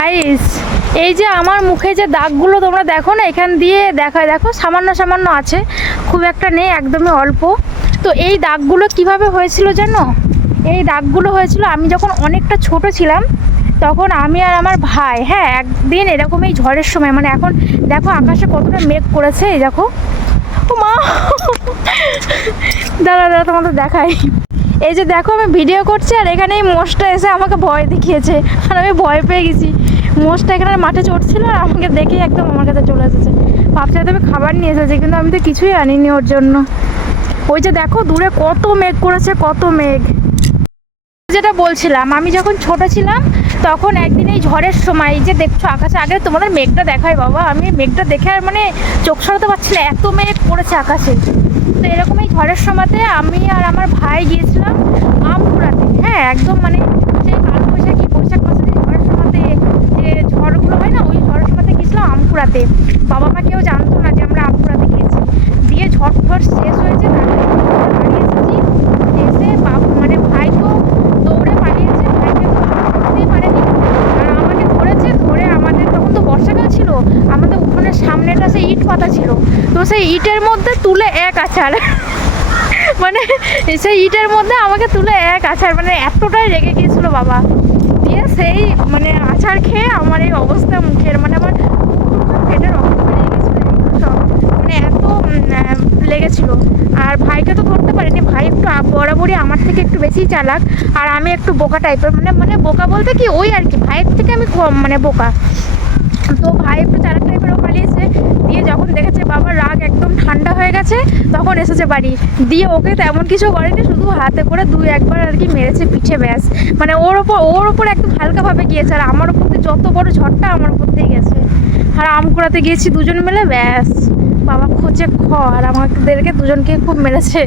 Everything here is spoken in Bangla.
গাইস, এই যে আমার মুখে যে দাগগুলো তোমরা দেখো না, এখান দিয়ে দেখায়, দেখো সামান্য সামান্য আছে, খুব একটা নেই, একদমই অল্প। তো এই দাগগুলো কিভাবে হয়েছিল জানো? এই দাগগুলো হয়েছিল আমি যখন অনেকটা ছোট ছিলাম, তখন আমি আর আমার ভাই, হ্যাঁ, একদিন এরকম এই ঝড়ের সময়, মানে এখন দেখো আকাশে কতটা মেঘ করেছে, এই দেখো। ও মা, দাঁড়া দাঁড়া তোমাদের দেখাই। এই যে দেখো আমি ভিডিও করছি আর এখানে এই মোষটা এসে আমাকে ভয় দেখিয়েছে, আর আমি ভয় পেয়ে গেছি। মোষটা এখানে মাঠে চড়ছিল আর আমাকে দেখেই একদম আমার কাছে চলে এসেছে। ভাবছি হয়তো আমি খাবার নিয়ে এসেছি, কিন্তু আমি তো কিছুই আনিনি ওর জন্য। ওই যে দেখো দূরে কত মেঘ করেছে, কত মেঘ। যেটা বলছিলাম, আমি যখন ছোট ছিলাম তখন একদিন এই ঝড়ের সময়, এই যে দেখছো আকাশে, আগে তোমাদের মেঘটা দেখাই বাবা, আমি মেঘটা দেখে আর মানে চোখ সরাতে পারছি না, এত মেঘ পড়েছে আকাশে। তো এরকম এই ঝড়ের সময়তে আমি আর আমার ভাই গিয়েছিলাম আম কুড়াতে, হ্যাঁ, একদম মানে যে কালবৈশাখী বৈশাখ মাসে যে ঝড়ের সময়তে যে ঝড়গুলো হয় না, ওই ঝড়ের সময়তে গিয়েছিলাম আম কুড়াতে। বাবা মা কেউ জানতো না যে আমরা আম কুড়াতে গিয়েছি। দিয়ে ঝড় ঝড় শেষ হয়েছে, তারপরে বাড়ি এসেছি। এসে বাবু মানে ভাই তো দৌড়ে পালিয়েছে, ভাইকে তো ধরতেই পারেনি, আর আমাকে ধরেছে। ধরে আমাদের তখন তো বর্ষাকাল ছিল, আমাদের উঠোনের সামনেটা সেই ইট পাতা ছিল, তো সেই ইটের মধ্যে তুলে এক আছাড়, মানে সেই ইটের মধ্যে আমাকে তুলে এক আছাড়, মানে এতটাই রেগে গিয়েছিল বাবা। দিয়ে সেই মানে আছাড় খেয়ে আমার এই অবস্থা মুখের, মানে আমার পেটে রক্ত বেরিয়ে গেছিলো সব, মানে এত লেগেছিল। আর ভাইকে তো ধরতে পারিনি, ভাই একটু বরাবরই আমার থেকে একটু বেশি চালাক, আর আমি একটু বোকা টাইপের, মানে বোকা বলতে কি ওই আর কি, ভাইয়ের থেকে আমি কম মানে বোকা। তো ভাই একটু চালাক টাইপেরও পালিয়েছে। দিয়ে যখন দেখেছে বাবার রাগ একদম ঠান্ডা হয়ে গেছে, তখন এসেছে বাড়ি। দিয়ে ওকে তেমন কিছু করেনি, শুধু হাতে করে দুই একবার আর কি মেরেছে পিঠে, ব্যাস। মানে ওর ওপর একদম হালকাভাবে গিয়েছে, আর আমার ওপর দিয়ে যত বড় ঝড়টা আমার ওপর দিয়ে গেছে। আর আম কুড়াতে গিয়েছি দুজন মিলে, ব্যাস বাবা খোঁচে খ, আর আমাদেরকে দুজনকে খুব মেরেছে।